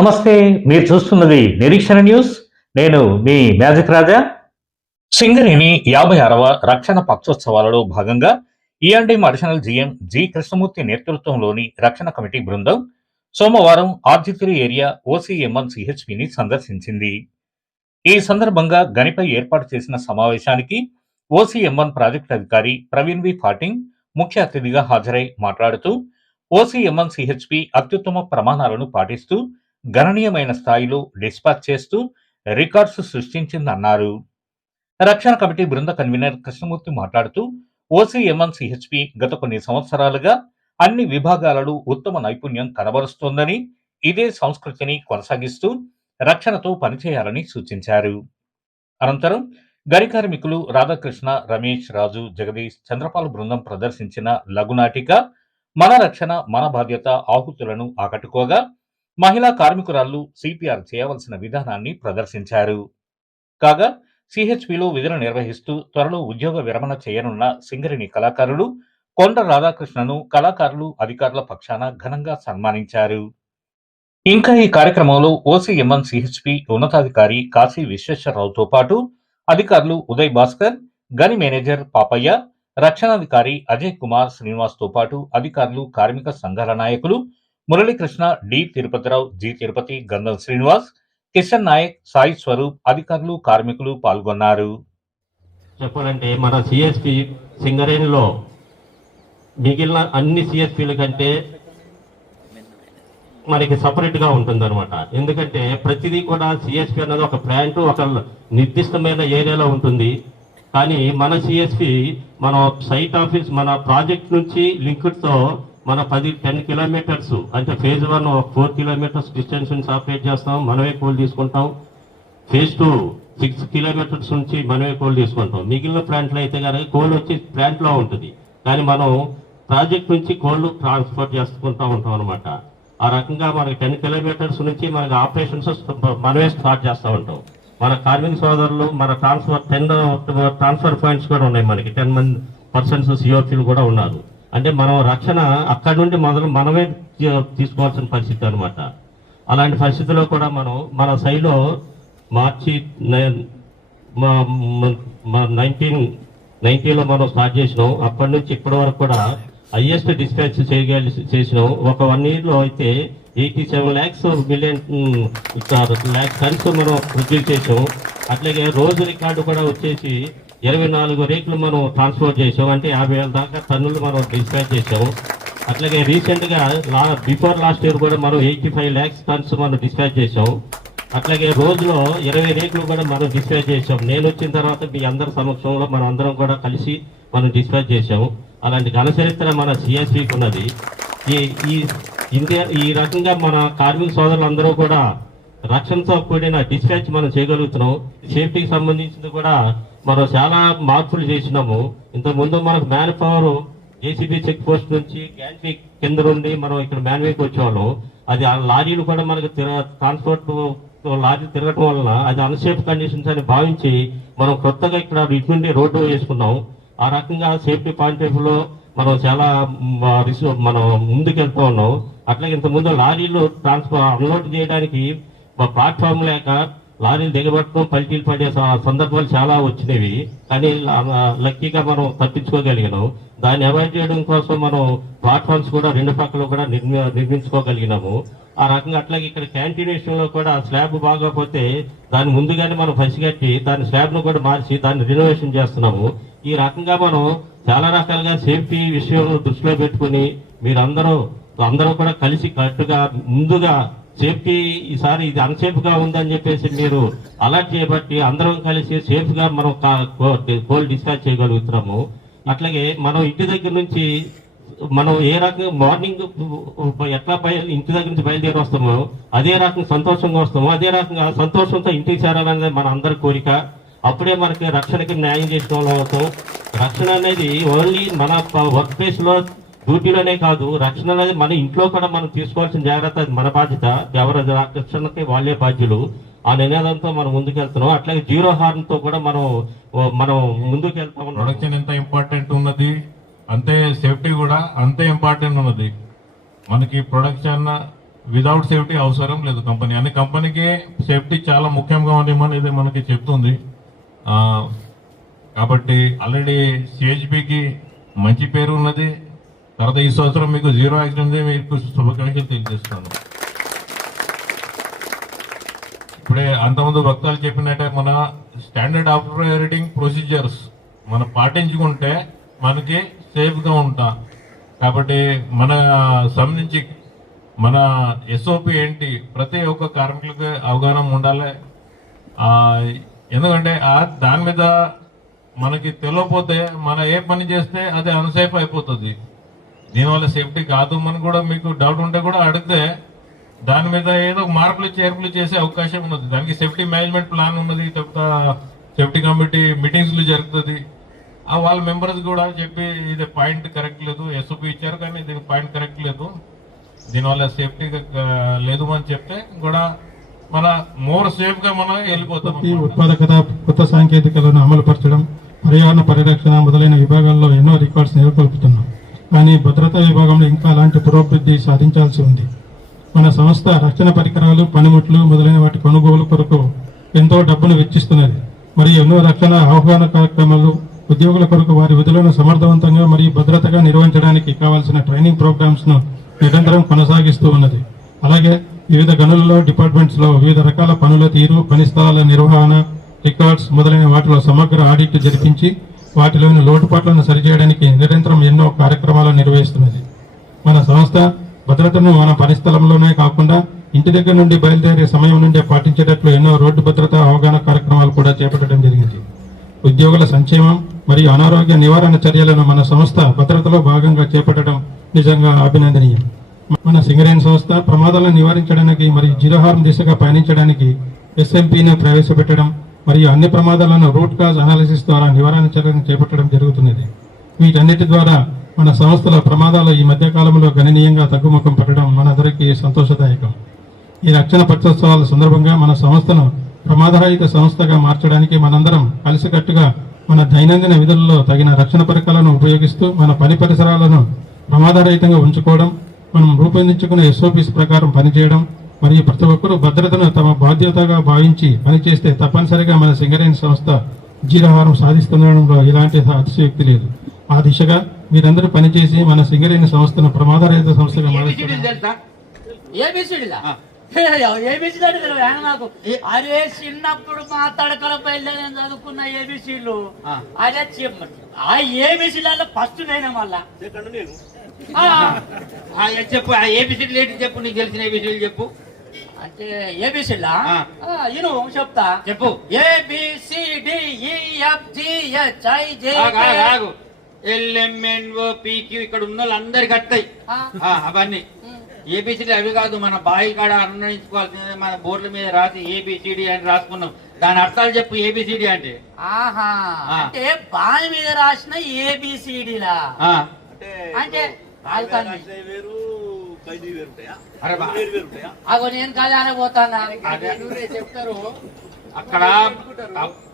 నమస్తే మీరు చూస్తున్నది నిరీక్షణ న్యూస్. నేను మీ మ్యాజిక్ రాజా. సింగరేణి యాభై ఆరవ రక్షణ పక్షోత్సవాలలో భాగంగా e EMDM additional GM G Krishnamurthy నేతృత్వంలోని రక్షణ కమిటీ బృందం సోమవారం ఆర్జిత్రి ఏరియా ఓసీఎంఎన్ సిహెచ్పిని సందర్శించింది. ఈ సందర్భంగా గనిపై ఏర్పాటు చేసిన సమావేశానికి ఓసీఎంఎన్ ప్రాజెక్ట్ అధికారి ప్రవీణ్ వి ఫాటింగ్ ముఖ్య అతిథిగా హాజరై మాట్లాడుతూ ఓసీఎంఎన్ సిహెచ్పి అత్యుత్తమ ప్రమాణాలను పాటిస్తూ గణనీయమైన స్థాయిలో డిస్పాచ్ చేస్తూ రికార్డ్స్ సృష్టించిందన్నారు. రక్షణ కమిటీ బృంద కన్వీనర్ కృష్ణమూర్తి మాట్లాడుతూ ఓసీఎంఎన్సిహెచ్పి గత కొన్ని సంవత్సరాలుగా అన్ని విభాగాలలో ఉత్తమ నైపుణ్యం కనబరుస్తోందని ఇదే సంస్కృతిని కొనసాగిస్తూ రక్షణతో పనిచేయాలని సూచించారు. అనంతరం గరి కార్మికులు రాధాకృష్ణ రమేష్ రాజు జగదీష్ చంద్రపాల్ బృందం ప్రదర్శించిన లఘునాటిక మన రక్షణ మన బాధ్యత ఆహుతులను ఆకట్టుకోగా మహిళా కార్మికురాళ్ళు సిపిఆర్ చేయవలసిన విధానాన్ని ప్రదర్శించారు. కాగా సిహెచ్పిలో విధులు నిర్వహిస్తూ త్వరలో ఉద్యోగ విరమణ చేయనున్న సింగరేణి కళాకారులు కొండ రాధాకృష్ణను కళాకారులు అధికారుల పక్షాన ఘనంగా సన్మానించారు. ఇంకా ఈ కార్యక్రమంలో ఓసీఎంఎన్ సిహెచ్పి ఉన్నతాధికారి కాశీ విశ్వేశ్వరరావుతో పాటు అధికారులు ఉదయ్ భాస్కర్ గని మేనేజర్ పాపయ్య రక్షణాధికారి అజయ్ కుమార్ శ్రీనివాస్తో పాటు అధికారులు కార్మిక సంఘాల నాయకులు మురళీకృష్ణ డి తిరుపతిరావు జి తిరుపతి గంధం శ్రీనివాస్ కిషన్ నాయక్ సాయి స్వరూప్ అధికారులు కార్మికులు పాల్గొన్నారు. చెప్పాలంటే మన సిఎస్పి సింగరేణిలో మిగిలిన అన్ని సిఎస్పిల కంటే మనకి సపరేట్గా ఉంటుంది అనమాట ఎందుకంటే ప్రతిదీ కూడా సిఎస్పి అన్నది ఒక ప్లాంట్ ఒక నిర్దిష్టమైన ఏరియాలో ఉంటుంది. కానీ మన సిఎస్పి మన సైట్ ఆఫీస్ మన ప్రాజెక్ట్ నుంచి లింక్డ్తో మన పది టెన్ కిలోమీటర్స్ అంటే phase one four kilometres distance నుంచి ఆపరేట్ చేస్తాం మనమే కోల్ తీసుకుంటాం. ఫేజ్ టూ సిక్స్ కిలోమీటర్స్ నుంచి మనమే కోల్ తీసుకుంటాం. మిగిలిన ప్లాంట్లో అయితే కనుక కోల్ వచ్చి ప్లాంట్లో ఉంటుంది. కానీ మనం ప్రాజెక్ట్ నుంచి కోళ్ళు ట్రాన్స్పోర్ట్ చేసుకుంటూ ఉంటాం అనమాట ఆ రకంగా మనకి టెన్ కిలోమీటర్స్ నుంచి మనకి ఆపరేషన్స్ మనమే స్టార్ట్ చేస్తూ ఉంటాం. మన కార్మిక సోదరులు మన ట్రాన్స్ఫర్ టెన్ ట్రాన్స్ఫర్ పాయింట్స్ కూడా ఉన్నాయి మనకి. టెన్ మంది పర్సన్స్ సిఓపీలు కూడా ఉన్నారు. అంటే మనం రక్షణ అక్కడి నుండి మొదలు మనమే తీసుకోవాల్సిన పరిస్థితి అనమాట అలాంటి పరిస్థితుల్లో కూడా మనం మన శైలిలో మార్చి నైన్టీన్ నైన్టీన్లో మనం స్టార్ట్ చేసినాం. అప్పటి నుంచి ఇప్పటి వరకు కూడా హైయెస్ట్ డిస్పాచ్ చేయగలి చేసినాం. ఒక వన్ ఇయర్లో అయితే eighty seven lakhs million lakhs tons మనం ప్రొడ్యూస్ చేసాం. అట్లాగే రోజు రికార్డు కూడా వచ్చేసి ఇరవై నాలుగు రేట్లు మనం ట్రాన్స్పోర్ట్ చేసాం అంటే యాభై వేల దాకా టన్నులు మనం డిస్పాచ్ చేసాము అట్లాగే రీసెంట్గా లా బిఫోర్ లాస్ట్ ఇయర్ కూడా మనం ఎయిటీ ఫైవ్ ల్యాక్స్ టన్స్ మనం డిస్పాచ్ చేసాం అట్లాగే రోజులో ఇరవై రేట్లు కూడా మనం డిస్పాచ్ చేసాం నేను వచ్చిన తర్వాత మీ అందరి సమక్షంలో మనం అందరం కూడా కలిసి మనం డిస్పాచ్ చేసాము అలాంటి ఘన చరిత్ర మన సిఎస్పికి ఉన్నది. ఈ ఈ ఇండియా ఈ రకంగా మన కార్మిక సోదరులందరూ కూడా రక్షణతో కూడిన డిస్పాచ్ మనం చేయగలుగుతున్నాం. సేఫ్టీకి సంబంధించింది కూడా మనం చాలా మార్పులు చేసినాము. ఇంతకు ముందు మనకు man power JCB check post నుంచి గ్యాంట్రీ కింద నుండి మనం ఇక్కడ మ్యాన్వేకి వచ్చేవాళ్ళం. అది ఆ లారీలు కూడా మనకు ట్రాన్స్పోర్ట్ లారీ తిరగటం వలన అది అన్సేఫ్ కండిషన్స్ అని భావించి మనం కొత్తగా ఇక్కడ ఇటు నుండి రోడ్డు వేసుకున్నాం. ఆ రకంగా సేఫ్టీ పాయింట్ ఆఫ్లో మనం చాలా మనం ముందుకెళ్తా ఉన్నాం. అట్లాగే ఇంత ముందు లారీలు ట్రాన్స్ఫర్ అన్లోడ్ చేయడానికి ప్లాట్ఫామ్ లేక లారీలు దిగబట్టడం పల్టీలు పడే స- సందర్భాలు చాలా వచ్చినవి. కానీ లక్కీగా మనం తప్పించుకోగలిగినాం. దాన్ని అవాయిడ్ చేయడం కోసం మనం ప్లాట్ఫామ్స్ కూడా రెండు పక్కల కూడా నిర్మించుకోగలిగినాము. ఆ రకంగా అట్లాగే ఇక్కడ క్యాంటీనేషన్ విషయంలో కూడా స్లాబ్ బాగోకపోతే దాన్ని ముందుగానే మనం పసిగట్టి దాని స్లాబ్ను కూడా మార్చి దాన్ని రినోవేషన్ చేస్తున్నాము. ఈ రకంగా మనం చాలా రకాలుగా సేఫ్టీ విషయం దృష్టిలో పెట్టుకుని మీరందరూ అందరూ కూడా కలిసి కట్టుగా ముందుగా సేఫ్టీ ఈసారి ఇది అన్సేఫ్గా ఉందని చెప్పేసి మీరు అలర్ట్ చేయబట్టి అందరం కలిసి సేఫ్గా మనం కోల్ డిశ్చార్జ్ చేయగలుగుతున్నాము. అట్లాగే మనం ఇంటి దగ్గర నుంచి మనం ఏ రకంగా మార్నింగ్ ఎట్లా బయలు ఇంటి దగ్గర నుంచి బయలుదేరి వస్తామో అదే రకంగా సంతోషంగా వస్తామో అదే రకంగా సంతోషంతో ఇంటికి చేరాలనేది మన అందరి కోరిక. అప్పుడే మనకి రక్షణకి న్యాయం చేసుకోవాలి అవుతాం. రక్షణ అనేది ఓన్లీ మన వర్క్ ప్లేస్లో డ్యూటీలోనే కాదు రక్షణ అనేది మన ఇంట్లో కూడా మనం తీసుకోవాల్సిన జాగ్రత్త మన బాధ్యత. ఎవరు రక్షణకి వాళ్ళే బాధ్యులు. ఆ నినాదంతో మనం ముందుకెళ్తున్నాం. అట్లాగే జీరో హార్న్తో కూడా మనం మనం ముందుకెళ్తాం ఉన్నాం ప్రొడక్షన్ ఎంత ఇంపార్టెంట్ ఉన్నది? అంతే సేఫ్టీ కూడా అంతే ఇంపార్టెంట్ ఉన్నది. మనకి ప్రొడక్షన్ విదౌట్ సేఫ్టీ అవసరం లేదు కంపెనీ. అన్ని కంపెనీకి సేఫ్టీ చాలా ముఖ్యంగా ఉంది ఇది మనకి చెప్తుంది. కాబట్టి ఆల్రెడీ సిహెచ్పికి మంచి పేరు ఉన్నది. తర్వాత ఈ సంవత్సరం మీకు జీరో యాక్సిడెంట్ మీకు శుభాకాంక్షలు తెలియజేస్తాను. ఇప్పుడే అంతమంది భక్తాలు చెప్పినట్టే మన స్టాండర్డ్ ఆపరేటింగ్ ప్రొసీజర్స్ మనం పాటించుకుంటే మనకి సేఫ్గా ఉంటాం. కాబట్టి మన సంబంధించి మన ఎస్ఓపి ఏంటి ప్రతి ఒక్క కార్మికులకు అవగాహన ఉండాలి. ఎందుకంటే ఆ దాని మీద మనకి తెలియకపోతే మన ఏ పని చేస్తే అది అన్సేఫ్ అయిపోతుంది. దీనివల్ల సేఫ్టీ కాదు అని కూడా మీకు డౌట్ ఉంటే కూడా అడిగితే దాని మీద ఏదో మార్పులు చేర్పులు చేసే అవకాశం ఉన్నది. దానికి సేఫ్టీ మేనేజ్మెంట్ ప్లాన్ ఉన్నది సేఫ్టీ కమిటీ మీటింగ్స్ జరుగుతుంది. ఆ వాళ్ళ మెంబర్స్ కూడా చెప్పి ఇది పాయింట్ కరెక్ట్ లేదు ఎస్ఓపి ఇచ్చారు కానీ దీని పాయింట్ కరెక్ట్ లేదు. దీనివల్ల సేఫ్టీ లేదు అని చెప్తే కూడా మన మోర్ సేఫ్గా మనం వెళ్ళిపోతాం ఉత్పాదకత కొత్త సాంకేతికలను అమలుపరచడం పర్యావరణ పరిరక్షణ మొదలైన విభాగాల్లో ఎన్నో రికార్డ్స్ నెలకొల్పుతున్నాం. కానీ భద్రతా విభాగంలో ఇంకా అలాంటి పురోభివృద్ధి సాధించాల్సి ఉంది. మన సంస్థ రక్షణ పరికరాలు పనిముట్లు మొదలైన వాటి కొనుగోలు కొరకు ఎంతో డబ్బును వెచ్చిస్తున్నది. మరియు ఎన్నో రక్షణ ఆహ్వాన కార్యక్రమాలు ఉద్యోగుల కొరకు వారి విధులను సమర్థవంతంగా మరియు భద్రతగా నిర్వహించడానికి కావాల్సిన ట్రైనింగ్ ప్రోగ్రామ్స్ను నిరంతరం కొనసాగిస్తూ ఉన్నది. అలాగే వివిధ గనులలో డిపార్ట్మెంట్స్లో వివిధ రకాల పనుల తీరు పని స్థలాల నిర్వహణ రికార్డ్స్ మొదలైన వాటిలో సమగ్ర ఆడిట్ జరిపించి వాటిలోని లోటుపాట్లను సరిచేయడానికి నిరంతరం ఎన్నో కార్యక్రమాలు నిర్వహిస్తున్నది. మన సంస్థ భద్రతను మన పరిస్థలంలోనే కాకుండా ఇంటి దగ్గర నుండి బయలుదేరే సమయం నుండే పాటించేటట్లు ఎన్నో రోడ్డు భద్రత అవగాహన కార్యక్రమాలు కూడా చేపట్టడం జరిగింది. ఉద్యోగుల సంక్షేమం మరియు అనారోగ్య నివారణ చర్యలను మన సంస్థ భద్రతలో భాగంగా చేపట్టడం నిజంగా అభినందనీయం. మన సింగరేణి సంస్థ ప్రమాదాలను నివారించడానికి మరియు జీరో దిశగా పయనించడానికి ఎస్ఎంపీని ప్రవేశపెట్టడం మరియు అన్ని ప్రమాదాలను రూట్ కాజ్ అనాలిసిస్ ద్వారా నివారణ చర్యలను చేపట్టడం జరుగుతున్నది. వీటన్నిటి ద్వారా మన సంస్థల ప్రమాదాలు ఈ మధ్య కాలంలో గణనీయంగా తగ్గుముఖం పట్టడం మనందరికీ సంతోషదాయకం. ఈ రక్షణ పక్షోత్సవాల సందర్భంగా మన సంస్థను ప్రమాదరహిత సంస్థగా మార్చడానికి మనందరం కలిసికట్టుగా మన దైనందిన విధులలో తగిన రక్షణ పరికరాలను ఉపయోగిస్తూ మన పని పరిసరాలను ప్రమాదరహితంగా ఉంచుకోవడం మనం రూపొందించుకున్న ఎస్ఓపిస్ ప్రకారం పనిచేయడం మరియు ప్రతి ఒక్కరూ భద్రతను తమ బాధ్యతగా భావించి పనిచేస్తే తప్పనిసరిగా మన సింగరేణి సంస్థ జీరహారం సాధిస్తుండడంలో ఎలాంటి అతిశయోక్తి లేదు. ఆ దిశగా మీరందరూ పనిచేసి మన సింగరేణి సంస్థను ప్రమాదరహిత సంస్థగా నాకు అరే చిన్నప్పుడు మా తడకల నేను చదువుకున్న ఏబిసిడ్లు. అదే చెప్ప ఆ ఏబిసిడ్లలో ఫస్ట్ నేనే మళ్ళా. చెప్పు ఆ ఏబిసిడీలు ఏంటి చెప్పు నీకు తెలిసిన ఏబిసిడీలు చెప్పు. అంటే ఏబిసిడ్లా ఆ. ఇను చెప్తా. చెప్పు. ఏబిసిడిఈఎఫ్ జిహెచ్ ఐ జే ఆగు, ఆగు, ఆగు. ఎల్ఎంఎన్ఓ పీక్యూ ఇక్కడ ఉన్న వాళ్ళందరికి ఆ, అవన్నీ. ఏబిసిడి అవి కాదు మన బాయి కాడ అన్వయించుకోవాల్సింది మన బోర్డుల మీద రాసి ఏబిసిడి అని రాసుకున్నాం. దాని అర్థాలు చెప్పు ఏబిసిడి అంటే. ఆహా. అంటే బావి మీద రాసిన ఏబిసిడిలా ఆ, అంటే రాజధాని. బా- అగో నేను కళ్యాణ పోతానా? చెప్తారు. అక్కడ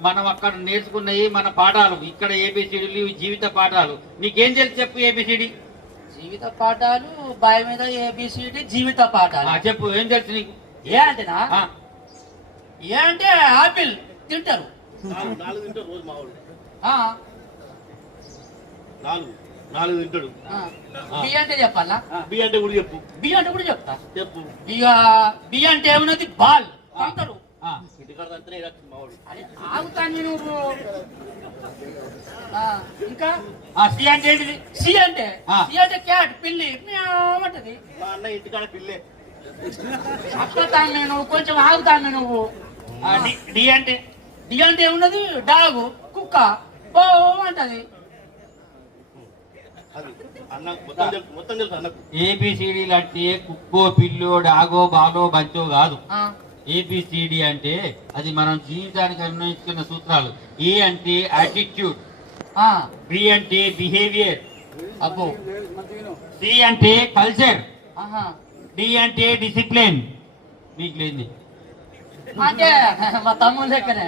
మనం అక్కడ నేర్చుకున్నవి మన పాఠాలు. ఇక్కడ ఏబిసిడీలు జీవిత పాఠాలు. నీకేం తెలుసు చెప్పు ఏబిసిడి జీవిత పాఠాలు బావి మీద ఏబిసిడి జీవిత పాఠాలు. చెప్పు. ఏం తెలుసు నీకు? ఏ అంటేనా? ఏ అంటే ఆపిల్. తింటారు. ఆ, నాలుగు. నాలుగు తింటాడు. బి అంటే చెప్పాలా? బి అంటే కూడా చెప్పు. బి అంటే కూడా చెప్తా. చెప్పు. ఇక బి అంటే ఏమన్నది? బాల్. ఆగుతాను నువ్వు. ఇంకా? ఆ, సి అంటే ఏంటిది? సి అంటే. సి అంటే క్యాట్ పిల్లి. మ్యావ్ అంటది. మా అన్న ఇంటికాడ పిల్లే. అప్పుతాను నువ్వు. కొంచెం ఆగుతాను నువ్వు. డి అంటే? డి అంటే ఏమున్నది? డాగు. కుక్క. బో అంటది. ఏబిసిడీలు అంటే కుక్కో పిల్లో డాగో బాలో బంచో కాదు. ఆ, ఏబిసిడి అంటే అది మనం జీవితానికి అన్వయించుకున్న సూత్రాలు. ఏ అంటే యాటిట్యూడ్ ఆ, బి అంటే బిహేవియర్ అబ్బో. సి అంటే కల్చర్ ఆహా. డి అంటే డిసిప్లిన్ మీకు లేని అంటే మా తమ్ముడు లెక్కనే.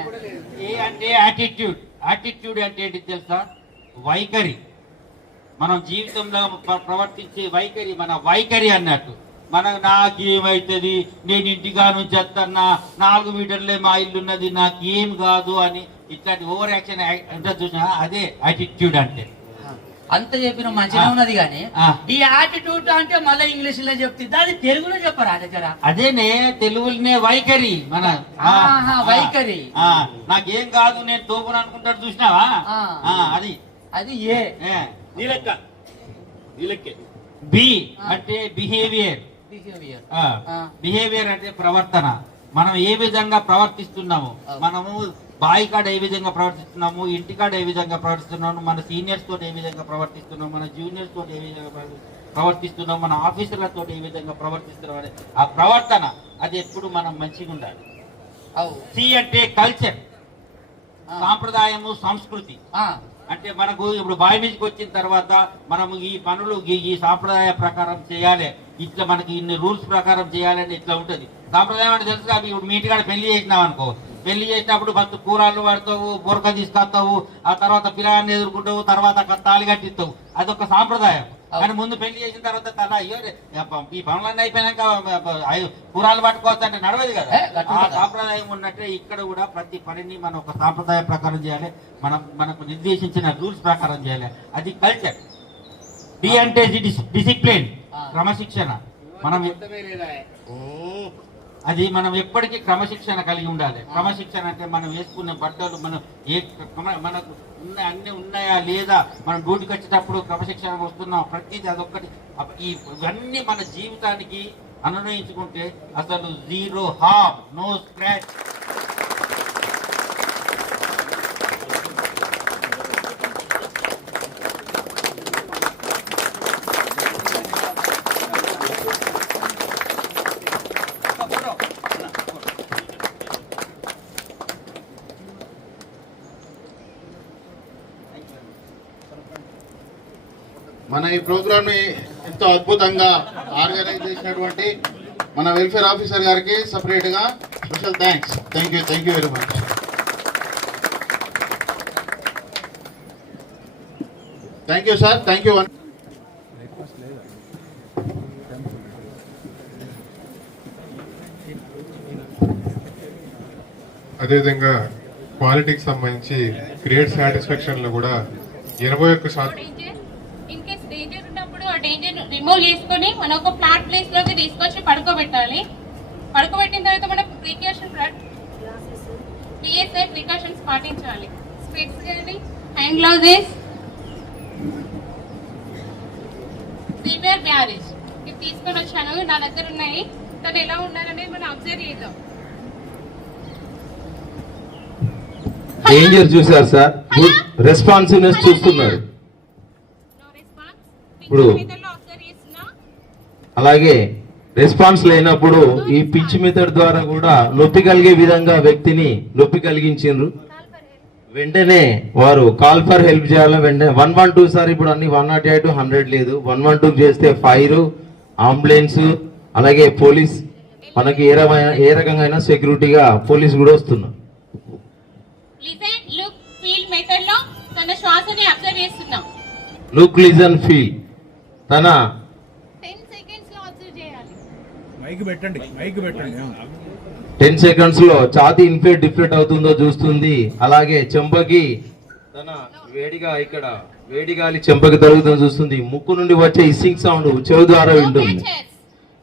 ఏ అంటే యాటిట్యూడ్ యాటిట్యూడ్ అంటే ఏంటి తెలుసా? వైఖరి. మనం జీవితంలో ప్ర- ప్రవర్తించే వైఖరి మన వైఖరి అన్నట్టు. మనకు నాకేమైతుంది నేను ఇంటికా నుంచి వస్తున్నా నాలుగు మీటర్లే మా ఇల్లు ఉన్నది నాకు ఏం కాదు అని ఇట్లాంటి ఓవర్ యాక్షన్ అంటే చూసినా అదే యాటిట్యూడ్ అంటే. అంత చెప్పిన మంచిగా ఉన్నది కానీ. ఈ యాటిట్యూడ్ అంటే మళ్ళీ ఇంగ్లీష్లో చెప్తుంది. అది తెలుగులో చెప్పరా జరా అదేనే తెలుగులోనే వైఖరి మన వైఖరి. ఆ, నాకేం కాదు నేను తోపును అనుకుంటాడు చూసినావా? అది. అది ఏ. బి అంటే బిహేవియర్. బిహేవియర్. ఆ. బిహేవియర్ అంటే ప్రవర్తన. మనం ఏ విధంగా ప్రవర్తిస్తున్నాము మనము బాయి కాడ ఏ విధంగా ప్రవర్తిస్తున్నాము ఇంటి కాడ ఏ విధంగా ప్రవర్తిస్తున్నాము మన సీనియర్స్ తోటి ఏ విధంగా ప్రవర్తిస్తున్నాము మన జూనియర్స్ తోటి ఏ విధంగా ప్రవ- ప్రవర్తిస్తున్నాము మన ఆఫీసర్లతో ఏ విధంగా ప్రవర్తిస్తున్నాం అనే ఆ ప్రవర్తన అది ఎప్పుడు మనం మంచిగా ఉండాలి. సి అంటే కల్చర్. సాంప్రదాయము సంస్కృతి. ఆ. అంటే మనకు ఇప్పుడు బావి మీదకి వచ్చిన తర్వాత మనము ఈ పనులు ఈ- సాంప్రదాయ ప్రకారం చేయాలి. ఇట్లా మనకి ఇన్ని రూల్స్ ప్రకారం చేయాలని ఇట్లా ఉంటుంది. సాంప్రదాయం అంటే తెలుసు అవి ఇప్పుడు మీ ఇంటికాడ పెళ్ళి చేసినావు అనుకో. పెళ్ళి చేసినప్పుడు ఫస్ట్ కూరలు పడతావు బురక తీసుకొస్తావు ఆ తర్వాత పిల్లగాన్ని ఎదుర్కొంటావు తర్వాత తాళి కట్టిస్తావు. అదొక సాంప్రదాయం. కానీ ముందు పెళ్ళి చేసిన తర్వాత తన అయ్యో ఈ పనులన్నీ అయిపోయినాక అబ్బ, అయ్యో, కూరలు పట్టుకోవచ్చు అంటే నడవదు కదా. ఆ. సాంప్రదాయం ఉన్నట్టే ఇక్కడ కూడా ప్రతి పనిని మనం ఒక సాంప్రదాయ ప్రకారం చేయాలి. మనం మనకు నిర్దేశించిన రూల్స్ ప్రకారం చేయాలి. అది కల్చర్. డి అంటే డిసిప్లిన్. క్రమశిక్షణ. మనం అది మనం ఎప్పటికీ క్రమశిక్షణ కలిగి ఉండాలి. క్రమశిక్షణ అంటే మనం వేసుకునే బట్టలు మనం ఏ మనకు ఉన్న అన్ని ఉన్నాయా లేదా మనం డ్యూటీకి వచ్చేటప్పుడు క్రమశిక్షణ వస్తున్నాం ప్రతిదీ అదొక్కటి. ఈ ఇవన్నీ మన జీవితానికి అనునయించుకుంటే అసలు జీరో హాఫ్ నో స్క్రాచ్. మన ఈ ప్రోగ్రామ్ని ఎంతో అద్భుతంగా ఆర్గనైజ్ చేసినటువంటి మన వెల్ఫేర్ ఆఫీసర్ గారికి సపరేట్గా special thanks thank you thank you very much thank you sir thank you అదేవిధంగా క్వాలిటీకి సంబంధించి క్రియేట్ సాటిస్ఫాక్షన్లో కూడా ఎనభై ఒక్క శాతం డేంజర్ ఇన్ కేస్ డేంజర్ ఉన్నప్పుడు ఆ రిమూవ్ చేసుకొని మనం ఒక ఫ్లాట్ ప్లేస్లోకి తీసుకొచ్చి పడుకోబెట్టాలి. పడుకోబెట్టిన తర్వాత మనం ప్రికాషన్ పిఎస్ఐ ప్రికాషన్స్ పాటించాలి. స్పెక్స్ కానీ హ్యాండ్ గ్లౌజెస్. సివియర్ బ్యారేజ్ ఇది తీసుకొని వచ్చాను నా దగ్గర ఉన్నాయి. తను ఎలా ఉండాలనేది మనం అబ్జర్వ్ చేద్దాం. డేంజర్ చూసారు సార్ రెస్పాన్సివ్నెస్ చూస్తున్నారు. ఇప్పుడు- అలాగే రెస్పాన్స్ లేనప్పుడు ఈ పిచ్ మెథడ్ ద్వారా కూడా నొప్పి కలిగే విధంగా వ్యక్తిని నొప్పి కలిగించిండ్రు. వెంటనే వారు కాల్ ఫర్ హెల్ప్ చేయాలి వెంటనే వన్ వన్ టూ సార్ ఇప్పుడు అన్ని వన్ నాట్ ఎయిట్ హండ్రెడ్ లేదు. వన్ వన్ టూ చేస్తే ఫైర్ అంబులెన్స్ అలాగే పోలీస్ మనకి ఏ రకమైన ఏ రకంగా అయినా సెక్యూరిటీగా పోలీస్ కూడా వస్తున్నారు. లుక్ లిజన్ ఫీల్ తన టెన్ సెకండ్స్లో అబ్జర్వ్ చేయాలి టెన్ సెకండ్స్లో ఛాతీ ఇన్ఫ్లేట్ డిఫ్లేట్ అవుతుందో చూస్తుంది. అలాగే చెంపకి తన వేడిగా ఇక్కడ వేడి గాలి చెంపకి తరుగుతుందో చూస్తుంది. ముక్కు నుండి వచ్చే ఇస్సింగ్ సౌండ్ చెవి ద్వారా వింటుంది.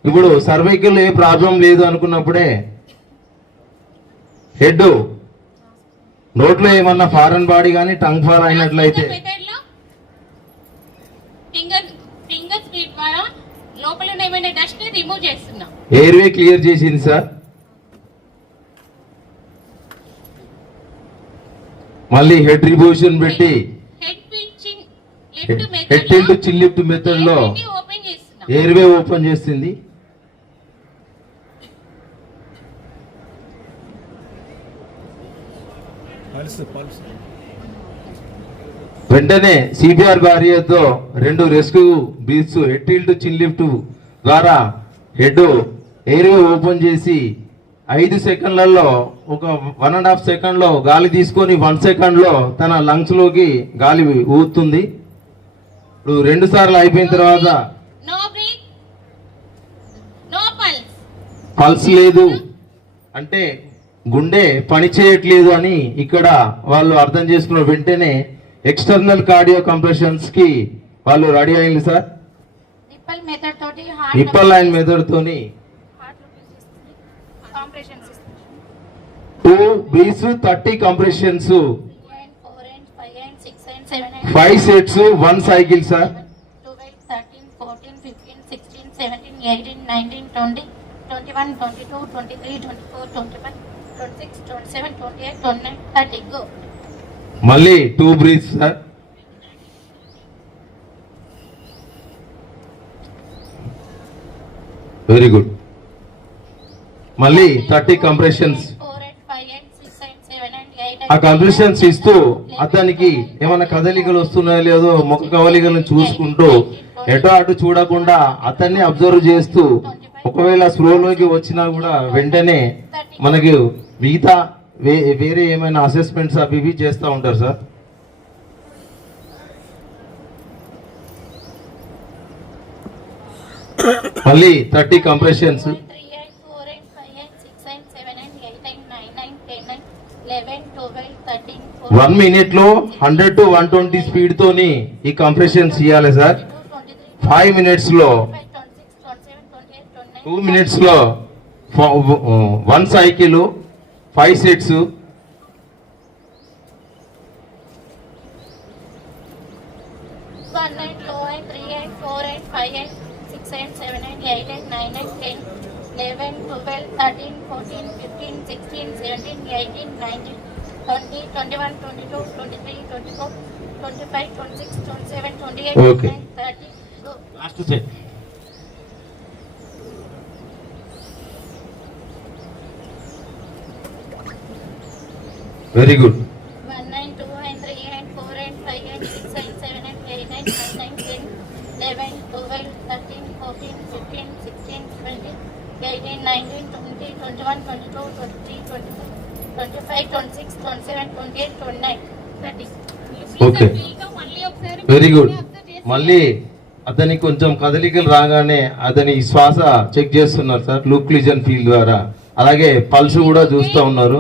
ఇప్పుడు సర్వైకల్ ఏ ప్రాబ్లం లేదు అనుకున్నప్పుడే హెడ్ నోట్లో ఏమన్నా ఫారెన్ బాడీ కానీ టంగ్ ఫాల్ అయినట్లయితే ఫింగర్ ఫింగర్ స్పీడ్ ద్వారా లోపల ఉన్న ఏమైనా డస్ట్ని రిమూవ్ చేస్తున్నాం ఎయిర్వే క్లియర్ చేసింది సార్. మళ్ళీ హెడ్ రిపోజిషన్ పెట్టి head pitching lift head method tilt chin lift మెథడ్లో ఎయిర్వే ఓపెన్ చేస్తుంది వెంటనే సిపిఆర్ భార్యతో రెండు rescue breaths head tilt chin lift ద్వారా హెడ్ ఎయిర్వే ఓపెన్ చేసి ఐదు సెకండ్లలో ఒక వన్ అండ్ హాఫ్ సెకండ్లో గాలి తీసుకొని వన్ సెకండ్లో తన లంగ్స్లోకి గాలి ఊతుంది ఇప్పుడు రెండు సార్లు అయిపోయిన తర్వాత పల్స్ లేదు. అంటే గుండె పని చేయట్లేదు అని ఇక్కడ వాళ్ళు అర్థం చేసుకున్న వెంటనే ఎక్స్టర్నల్ కార్డియో కంప్రెషన్స్కి వాళ్ళు రెడీ అయింది సార్. నిప్పల్ మెథడ్ తోటి నిప్పల్ లైన్ మెథడ్ తోని compressions two breaths thirty compressions five sets one cycle sir మళ్ళీ two breath sir very good మళ్ళీ థర్టీ కంప్రెషన్స్ ఆ కంప్రెషన్స్ ఇస్తూ అతనికి ఏమైనా కదలికలు వస్తున్నాయో లేదో ముఖ కవలికలను చూసుకుంటూ ఎటో అటు చూడకుండా అతన్ని అబ్జర్వ్ చేస్తూ ఒకవేళ స్లోలోకి వచ్చినా కూడా వెంటనే మనకి మిగతా వే వేరే ఏమైనా అసెస్మెంట్స్ అవి ఇవి చేస్తూ ఉంటారు సార్. మళ్ళీ thirty compressions three and four and five and six and seven and eight and nine and ten and eleven twelve thirteen one మినిట్లో hundred to one twenty speed తోని ఈ కంప్రెషన్స్ ఇవ్వాలి సార్ ఫైవ్ మినిట్స్లో two మినిట్స్లో one cycle five sets one and two and three and four and five and six and seven and eight and nine and ten eleven twelve thirteen fourteen fifteen sixteen seventeen eighteen nineteen twenty twenty one twenty two twenty three twenty four twenty five twenty six twenty seven twenty eight Okay. Thirty last set very good one and two and three and four and five and six and seven and eight and nine and ten eleven twelve thirteen fourteen fifteen sixteen seventeen eighteen nineteen twenty twenty one twenty two twenty three twenty four twenty five twenty six twenty seven twenty eight twenty nine thirty Okay. మళ్ళీ ఒకసారి very good మళ్ళీ అతనికి కొంచెం కదలికలు రాగానే అతని శ్వాస check చేస్తున్నారు సార్ లూక్లిజన్ ఫీల్ ద్వారా. అలాగే పల్స్ కూడా చూస్తూ ఉన్నారు.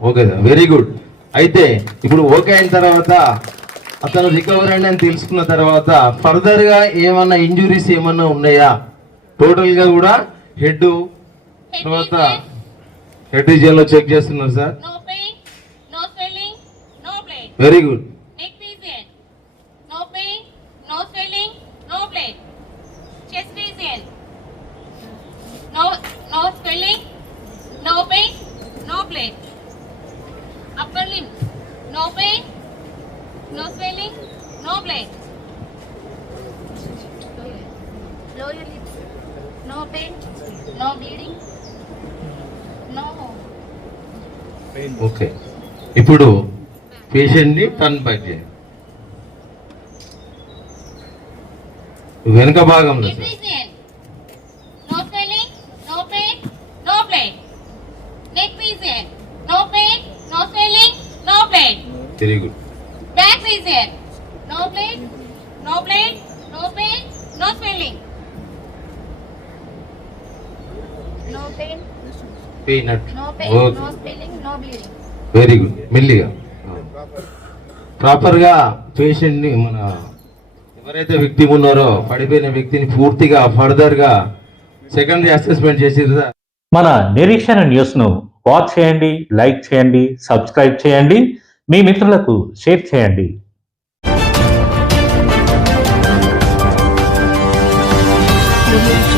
ఓకే సార్ వెరీ గుడ్ అయితే ఇప్పుడు ఓకే అయిన తర్వాత అతను రికవర్ అని తెలుసుకున్న తర్వాత ఫర్దర్గా ఏమన్నా ఇంజురీస్ ఏమన్నా ఉన్నాయా? టోటల్గా కూడా హెడ్ తర్వాత హెడ్ రీజియన్లో చెక్ చేస్తున్నారు sir very good neck region no pain no swelling no blood chest region no no swelling no pain no blood upper limb no pain no swelling no blood lower limbs no pain no bleeding no okay ఇప్పుడు పేషెంట్ని turn back చేయండి. వెనుక భాగంలో sir no swelling no pain no blood neck region no pain no swelling no blood very good back region no blood no blood no pain no swelling no pain pain no pain okay no swelling no bleeding. Very good. మెల్లిగా. ప్రాపర్గా పేషెంట్ని మన ఎవరైతే వ్యక్తి ఉన్నారో పడిపోయిన వ్యక్తిని పూర్తిగా ఫర్దర్గా సెకండరీ అసెస్మెంట్ చేసిరు సార్. మన నిరీక్షణ న్యూస్ను వాచ్ చేయండి లైక్ చేయండి సబ్స్క్రైబ్ చేయండి మీ మిత్రులకు షేర్ చేయండి. Thank